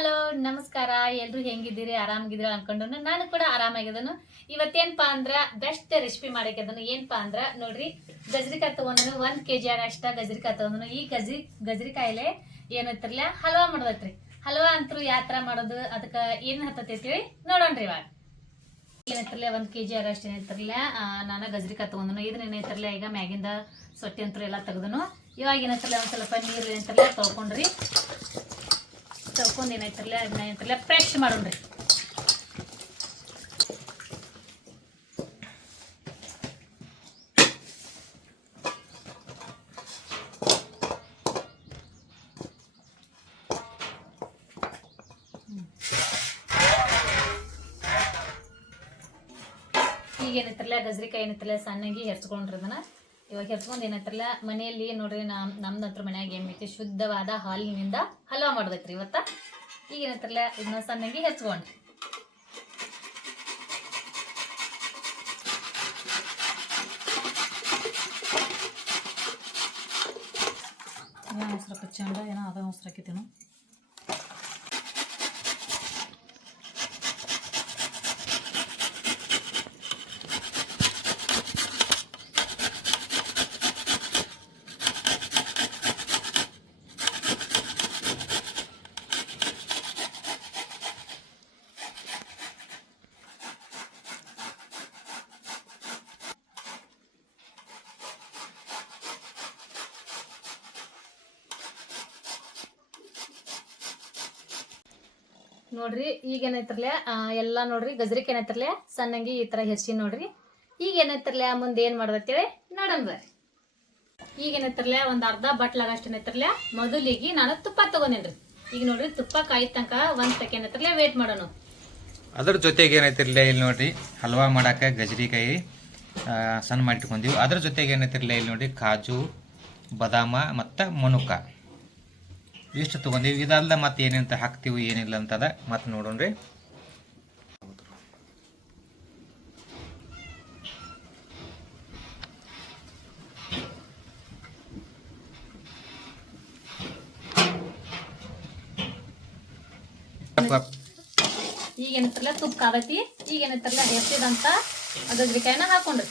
Hello ನಮಸ್ಕಾರ. ಎಲ್ರು ಹೆಂಗಿದ್ದೀರಿ? ಆರಾಮಾಗಿದ್ದೀರ ಅನ್ಕೊಂಡು ನಾನು ಕೂಡ ಆರಾಮಾಗಿದ್ದನು. ಇವತ್ತೇನಪ್ಪಾ ಅಂದ್ರ ಬೆಸ್ಟ್ ರೆಸಿಪಿ ಮಾಡಕ್ಕಿದ್ದನು. ಏನಪ್ಪಾ ಅಂದ್ರ ನೋಡ್ರಿ, ಗಜರಿಕಾಯಿ ತಗೊಂಡನು 1 kg ಅಷ್ಟ ಗಜರಿಕಾಯಿ ತಗೊಂಡನು. ಈ ಗಜರಿಕಾಯಿಲೆ ಏನೈತ್ರಲ್ಲ ಹಲ್ವಾ ಮಾಡೋದೈತ್ರಿ. ಹಲ್ವಾ ಅಂತೂ ಯಾವ ತರ ಮಾಡೋದು, ಅದಕ್ಕ ಏನ್ ಹತ್ತೈತಿ ನೋಡೋಣ್ರಿ. ಇವಾಗ ಏನೈತ್ರಲ್ಲ 1 kg ಅಷ್ಟ ಏನೈತ್ರಲ್ಲ ನಾನು ಗಜರಿಕಾಯಿ ತಗೊಂಡನು. ಇದನ್ನ ಏನೈತ್ರಲ್ಲ ಈಗ ಮ್ಯಾಗಿಂದ ಸೊಟ್ಟಿ ಅಂತೂ ಎಲ್ಲ ತೆಗ್ದನು. ಇವಾಗ ಏನೈತ್ರಲ್ಲ ಒಂದ್ ಸ್ವಲ್ಪ ನೀರು ಏನೈತ್ರಲ್ಲ ತೊಳ್ಕೊಂಡ್ರಿ. ತೊಳ್ಕೊಂಡು ಏನೈತ್ರಲ್ಲ ಅದನ್ನ ಏನೈತ್ರಲ್ಲ ಫ್ರೆಶ್ ಮಾಡೋಣ್ರಿ. ಈಗ ಏನೈತ್ರಲ್ಲ ಗಜರಿಕಾಯಿ ಏನೈತ್ರಲ್ಲ ಸಣ್ಣಗೆ ಹೆರ್ಚ್ಕೊಂಡ್ರದನ್ನ ಇವಾಗ ಹೆರ್ಚ್ಕೊಂಡು ಏನೈತ್ರಲ್ಲ ಮನೆಯಲ್ಲಿ ನೋಡ್ರಿ ನಮ್ದಂತ್ರ ಮನ್ಯಾಗ ಏನೈತಿ ಶುದ್ಧವಾದ ಹಾಲಿನಿಂದ ಹಲ್ವಾ ಮಾಡೋದೈತ್ರಿ ಇವತ್ತ. ಈಗ ಏನೈತ್ರಲ್ಲ ಇದನ್ನ ಸಣ್ಣಗೆ ಹೆಚ್ಕೊಂಡ್ರಿ. ಮೊಸರು ಕಚ್ಚಂಡ ಏನೋ ಅದ ಮೊಸರು ಹಾಕಿತೇನು. ನೋಡ್ರಿ ಈಗ ಏನೈತ್ರಲ್ಲ ಎಲ್ಲ ನೋಡ್ರಿ ಗಜರಿಕಾಯಿ ಏನೈತ್ರಲ್ಲ ಸಣ್ಣಂಗಿ ಈ ತರ ಹೆರ್ಸಿ ನೋಡ್ರಿ. ಈಗ ಏನೈತ್ರಲ್ಲ ಮುಂದೆ ಏನ್ ಮಾಡೋದತ್ತೇಳಿ ನೋಡೋಣ ಬರ್ರಿ. ಈಗ ಏನೈತ್ರಲ್ಲ ಒಂದ್ ಅರ್ಧ ಬಟ್ಲಾಗಷ್ಟು ಏನೈತ್ರಲ್ಲ ಮೊದಲಿಗೆ ನಾನು ತುಪ್ಪ ತಗೊಂಡೇನ್ರಿ. ಈಗ ನೋಡ್ರಿ ತುಪ್ಪ ಕಾಯಿ ತನಕ 1 ಸೆಕೆಂಡ್ ಏನೈತ್ರಲ್ಲ ವೇಟ್ ಮಾಡೋಣ. ಅದ್ರ ಜೊತೆಗೆ ಏನೈತಿರ್ಲಿಲ್ಲ ಇಲ್ಲಿ ನೋಡ್ರಿ ಹಲ್ವಾ ಮಾಡಾಕ ಗಜರಿಕಾಯಿ ಸಣ್ಣ ಮಾಡಿಟ್ಕೊಂಡೀವಿ. ಅದ್ರ ಜೊತೆಗೆ ಏನೈತಿರ್ಲಿಲ್ಲ ಇಲ್ಲಿ ನೋಡಿ ಕಾಜು ಬಾದಾಮ ಮತ್ತು ಮನುಕ ಇಷ್ಟು ತೊಗೊಂಡೀವಿ. ಇದಲ್ಲ ಮತ್ತೆ ಏನೇಂತ ಹಾಕ್ತೀವಿ ಏನಿಲ್ಲ ಅಂತದ ಮತ್ತೆ ನೋಡೋಣ್ರಿ. ಈಗ ಏನೈತ್ರಲ್ಲ ತುಪ್ಪ ಕಾದೈತಿ. ಈಗ ಏನೈತ್ರಲ್ಲ ಹೆರ್ಸಿದಂತ ಗಜರಿಕಾಯಿನ ಹಾಕೊಂಡ್ರಿ.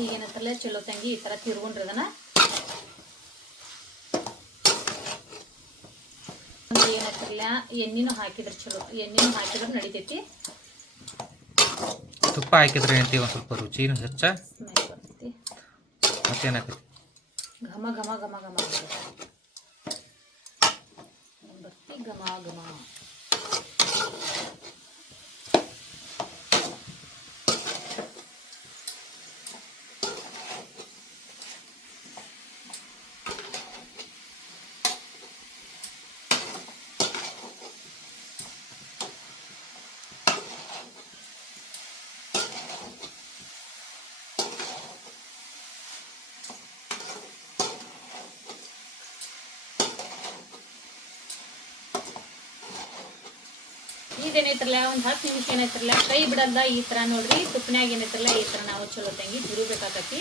ಈಗ ಏನೈತ್ರಲ್ಲ ಚಲೋ ತಂಗಿ ಈ ತರ ತಿರ್ಗೊಂಡ್ರಿ. ಅದನ್ನ ಏನೈತ್ರಲ್ಲ ಎಣ್ಣಿನೂ ಹಾಕಿದ್ರೆ ಚಲೋ, ಎಣ್ಣಿನೂ ಹಾಕಿದ್ರೆ ನಡಿತೈತಿ. ತುಪ್ಪ ಹಾಕಿದ್ರೆ ಏನೈತಿ ಒಂದ್ ಸ್ವಲ್ಪ ರುಚಿನೂ ಹೆಚ್ಚ ಮತ್ತೇನಾಕೈತಿ ಘಮ ಘಮ ಘಮ ಘಮ ಬರ್ತಿ ಘಮ ಘಮ. ಇದೇನೈತ್ರಲ್ಲ ಒಂದ್ 10 ನಿಮಿಷ ಏನೈತ್ರಲ್ಲ ಕೈ ಬಿಡಲ್ದ ಈ ತರ ನೋಡ್ರಿ ತುಪ್ಪನ್ಯಾಗ ಏನೈತ್ರಲ್ಲ ಈ ತರ ನಾವು ಚಲೋ ತಂಗಿ ತಿರುಗಬೇಕಾಕತಿ.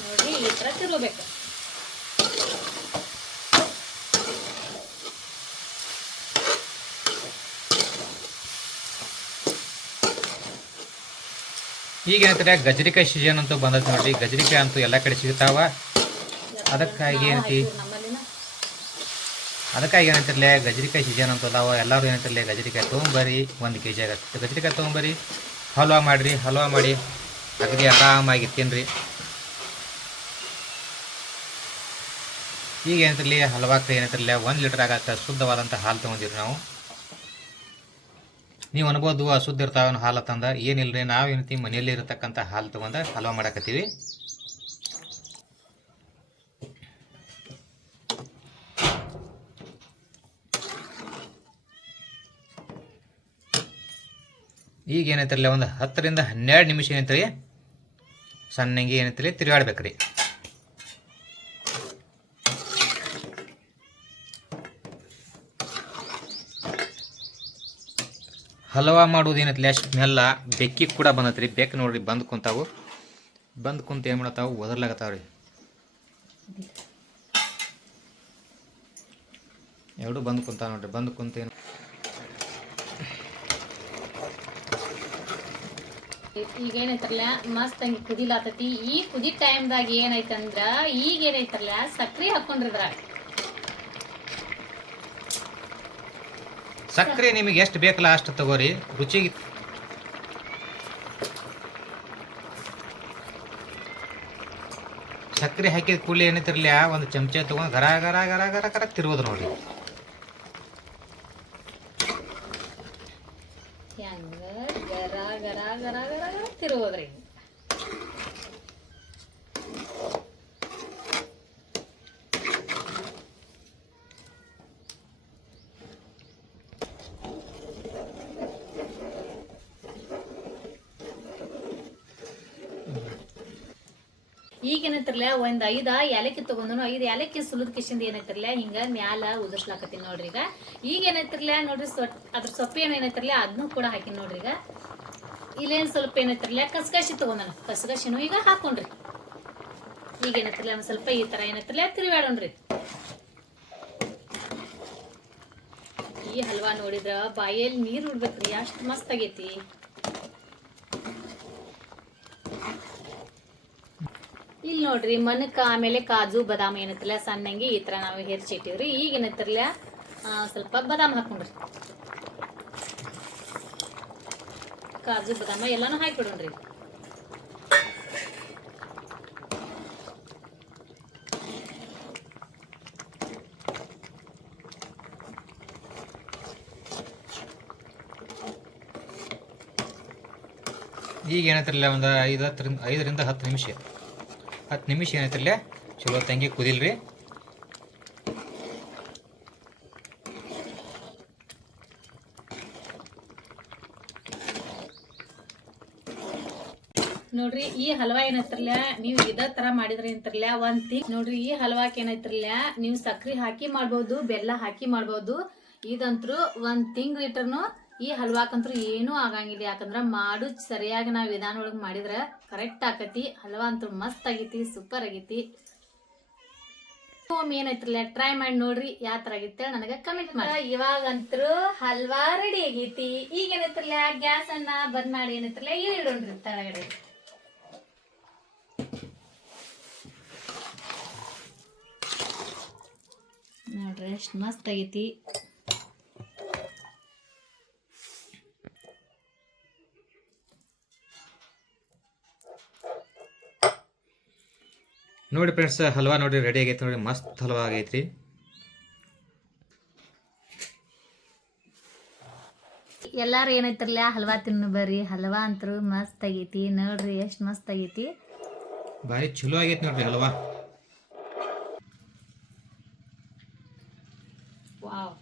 ನೋಡ್ರಿ ಈ ತರ ತಿರುಗಬೇಕು. ಈಗ ಏನೈತೆ ಗಜರಿಕಾಯಿ ಸೀಸನ್ ಅಂತೂ ಬಂದೈತಿ ನೋಡ್ರಿ. ಗಜರಿಕಾಯಿ ಅಂತೂ ಎಲ್ಲ ಕಡೆ ಸಿಗ್ತಾವ. ಅದಕ್ಕಾಗಿ ಏನೈತಿ ಏನಂತಿರ್ಲಿ ಗಜರಿಕಾಯಿ ಸೀಸನ್ ಅಂತ ಅದಾವ. ಎಲ್ಲರೂ ಏನಂತಿರ್ಲಿ ಗಜರಿಕಾಯಿ ತೊಗೊಂಬರ್ರಿ 1 kg ಆಗತ್ತೆ. ಗಜರಿಕಾಯಿ ತೊಗೊಂಬರ್ರಿ ಹಲ್ವಾ ಮಾಡಿರಿ. ಹಲ್ವಾ ಮಾಡಿ ಅಗದಿ ಆರಾಮಾಗಿ ತಿನ್ನಿರಿ. ಈಗ ಏನಂತಿರ್ಲಿ ಹಲ್ವಾಕ್ಕೆ ಏನಂತಿರ್ಲಿ 1 ಲೀಟರ್ ಆಗತ್ತೆ ಶುದ್ಧವಾದಂಥ ಹಾಲು ತೊಗೊಂಡಿರಿ ನಾವು. ನೀವು ಅನ್ಬೋದು ಅಶುದ್ಧ ಇರ್ತಾವ ಹಾಲು ತಂದ. ಏನಿಲ್ಲರಿ, ನಾವು ಏನಂತೀವಿ ಮನೆಯಲ್ಲಿ ಇರತಕ್ಕಂಥ ಹಾಲು ತೊಗೊಂಡು ಹಲ್ವಾ ಮಾಡಕತ್ತೀವಿ. ಈಗ ಏನೈತಿರಲ್ಲ ಒಂದು 10 ರಿಂದ 12 ನಿಮಿಷ ಏನೈತ್ರಿ ಸಣ್ಣಂಗೆ ಏನೈತ್ರಿ ತಿರುಗಾಡ್ಬೇಕ್ರಿ. ಹಲ್ವಾ ಮಾಡೋದು ಏನೈತಿ ಸ್ಮೆಲ್ಲ ಬೆಕ್ಕಿಗೆ ಕೂಡ ಬಂದತ್ರಿ. ಬೆಕ್ಕು ನೋಡ್ರಿ ಬಂದು ಕುಂತಾವು. ಬಂದು ಕುಂತ ಏನು ಮಾಡತ್ತಾವು ಒದರ್ಲಾಗತ್ತಾವ್ರಿ. ಎರಡು ಬಂದು ಕುಂತಾವ ನೋಡ್ರಿ. ಬಂದು ಕುಂತ ಏನು ಈಗ ಏನೈತ್ರಲ್ಲ ಮಸ್ತ್ ಹಂಗೆ ಕುದಿಲಾತತಿ. ಈ ಕುದಿ ಟೈಮ್ದಾಗ ಏನೈತಂದ್ರ ಈಗ ಏನೈತ್ರಲ್ಲ ಸಕ್ರಿ ಹಾಕೊಂಡ್ರಿದ್ರ. ಸಕ್ಕರೆ ನಿಮಗೆ ಎಷ್ಟು ಬೇಕಲ್ಲ ಅಷ್ಟು ತಗೋರಿ. ರುಚಿಗೆ ಸಕ್ಕರೆ ಹಾಕಿದ ಕೂಡಲೇ ಏನೈತಿರಲಿ ಒಂದು ಚಮಚ ತಗೊಂಡು ಗರ ಗರ ಗರ ಗರ ಗರ ತಿರುವುದು ನೋಡಿ. ಹೆಂಗ ಗರ ಗರ ಗರ ಗರ ಗರ ತಿರುವುದ್ರಿ. ಈಗ ಏನೈತಿರ್ಲ ಒಂದ್ 5 ಏಲಕ್ಕಿ ತಗೊಂಡು 5 ಏಲಕ್ಕಿ ಸುಲಿದ ಕಿಶಿಂದ ಏನೈತಿರ್ಲ ಹಿಂಗ ಮ್ಯಾಲ ಉದುರ್ಸ್ಲಾಕತ್ತೀನಿ ನೋಡ್ರಿ. ಈಗ ಏನೈತಿರ್ಲ ನೋಡ್ರಿ ಅದ್ರ ಸೊಪ್ಪು ಏನೈತಿರ್ಲ ಅದನ್ನು ಕೂಡ ಹಾಕಿನಿ ನೋಡ್ರಿ. ಇಲ್ಲೇನ್ ಸ್ವಲ್ಪ ಏನೈತಿರ್ಲ ಕಸಗಸಿ ತಗೊಂಡನ. ಕಸಗಸಿನೂ ಈಗ ಹಾಕೊಂಡ್ರಿ. ಈಗ ಏನೈತಿರ್ಲ ಒಂದ್ ಸ್ವಲ್ಪ ಈ ತರ ಏನೈತಿರ್ಲ ತಿರುವಾಡೋಣ್ರಿ. ಈ ಹಲ್ವಾ ನೋಡಿದ್ರ ಬಾಯಲ್ಲಿ ನೀರ್ ಉಡ್ಬೇಕ್ರಿ, ಅಷ್ಟ್ ಮಸ್ತ್ ಆಗೈತಿ. ಇಲ್ಲಿ ನೋಡ್ರಿ ಮನಕ ಆಮೇಲೆ ಕಾಜು ಬಾದಾಮ್ ಏನೈತಿಲ್ಲ ಸಣ್ಣಂಗೆ ಈ ತರ ನಾವು ಹೆರ್ಚಿಟ್ಟಿವ್ರಿ. ಈಗ ಏನೈತಿರ್ಲ ಸ್ವಲ್ಪ ಬಾದಾಮ್ ಹಾಕೊಂಡ್ರಿ. ಕಾಜು ಬಾದಾಮ ಎಲ್ಲಾನು ಹಾಕಿಬಿಡೋಣ್ರಿ. ಈಗ ಏನೈತಿರಲ್ಲ ಒಂದು 5ರಿಂದ 10 ನಿಮಿಷ ಏನೈತಿರಲ್ಲ ಚಲೋ ತಂಗಿ ಕುದಿಲ್ರಿ. ನೋಡ್ರಿ ಈ ಹಲ್ವಾ ಏನೈತಿರ್ಲ ನೀವು ಇದೇ ತರ ಮಾಡಿದ್ರಿ ಅಂತಿರ್ಲ ನೋಡ್ರಿ ಈ ಹಲ್ವಾಕ್ ಏನೈತಿರ್ಲ ನೀವು ಸಕ್ರಿ ಹಾಕಿ ಮಾಡ್ಬೋದು, ಬೆಲ್ಲ ಹಾಕಿ ಮಾಡ್ಬೋದು. ಇದಂತ್ರು 1 ತಿಂಗ್ಳು ಇಟ್ರನು ಈ ಹಲ್ವಾಕಂತ್ರು ಏನೂ ಆಗಂಗಿಲ್ಲ. ಯಾಕಂದ್ರ ಮಾಡು ಸರಿಯಾಗಿ ನಾವು ವಿಧಾನ ಒಳಗೆ ಮಾಡಿದ್ರ ಕರೆಕ್ಟ್ ಆಕತಿ. ಹಲ್ವಾ ಅಂತೂ ಮಸ್ತ್ ಆಗೈತಿ, ಸೂಪರ್ ಆಗೈತಿ. ಏನೈತಿರ್ಲ ಟ್ರೈ ಮಾಡಿ ನೋಡ್ರಿ ಯಾವ ತರ ಆಗೈತೆ ನನಗೆ ಕಮೆಂಟ್ ಮಾಡಿ. ಇವಾಗಂತ್ರು ಹಲ್ವಾ ರೆಡಿ ಆಗೈತಿ. ಈಗ ಏನೈತಿರ್ಲ ಗ್ಯಾಸ್ ಅನ್ನ ಬಂದ್ ಮಾಡಿ ಏನೈತಿರ್ಲ ಇಡೋಣ್ರಿ ತಳಗಡೆ. ನೋಡ್ರಿ ಎಷ್ಟು ಮಸ್ತ್ ಆಗೈತಿ. ನೋಡಿ ಫ್ರೆಂಡ್ಸ್ ಹಲ್ವಾ ನೋಡಿ ರೆಡಿ ಆಗೈತಿ ನೋಡಿ. ಮಸ್ತ್ ಹಲ್ವಾ ಆಗೈತ್ರಿ. ಎಲ್ಲಾರು ಏನೈತಿರ್ಲ ಹಲ್ವಾ ತಿನ್ನು ಬರ್ರಿ. ಹಲ್ವಾ ಅಂತೂ ಮಸ್ತ್ ಆಗೈತಿ. ನೋಡ್ರಿ ಎಷ್ಟು ಮಸ್ತ್ ಆಗೈತಿ. ಭಾರಿ ಚಲೋ ಆಗೈತಿ ನೋಡ್ರಿ ಹಲ್ವಾ. ವಾವ್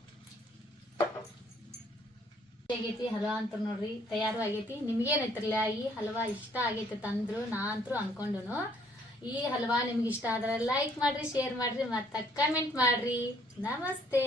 ಆಗೈತಿ ಹಲ್ವಾ ಅಂತ ನೋಡ್ರಿ ತಯಾರು ಆಗೈತಿ. ನಿಮ್ಗೇನೈತಿರ್ಲ ಈ ಹಲ್ವಾ ಇಷ್ಟ ಆಗೈತಿ ತಂದ್ರು ನಾ ಅಂತೂ ಅನ್ಕೊಂಡುನು. ಈ ಹಲ್ವಾ ನಿಮ್ಗೆ ಇಷ್ಟ ಆದ್ರೆ ಲೈಕ್ ಮಾಡ್ರಿ, ಶೇರ್ ಮಾಡ್ರಿ, ಮತ್ತೆ ಕಮೆಂಟ್ ಮಾಡ್ರಿ. ನಮಸ್ತೆ.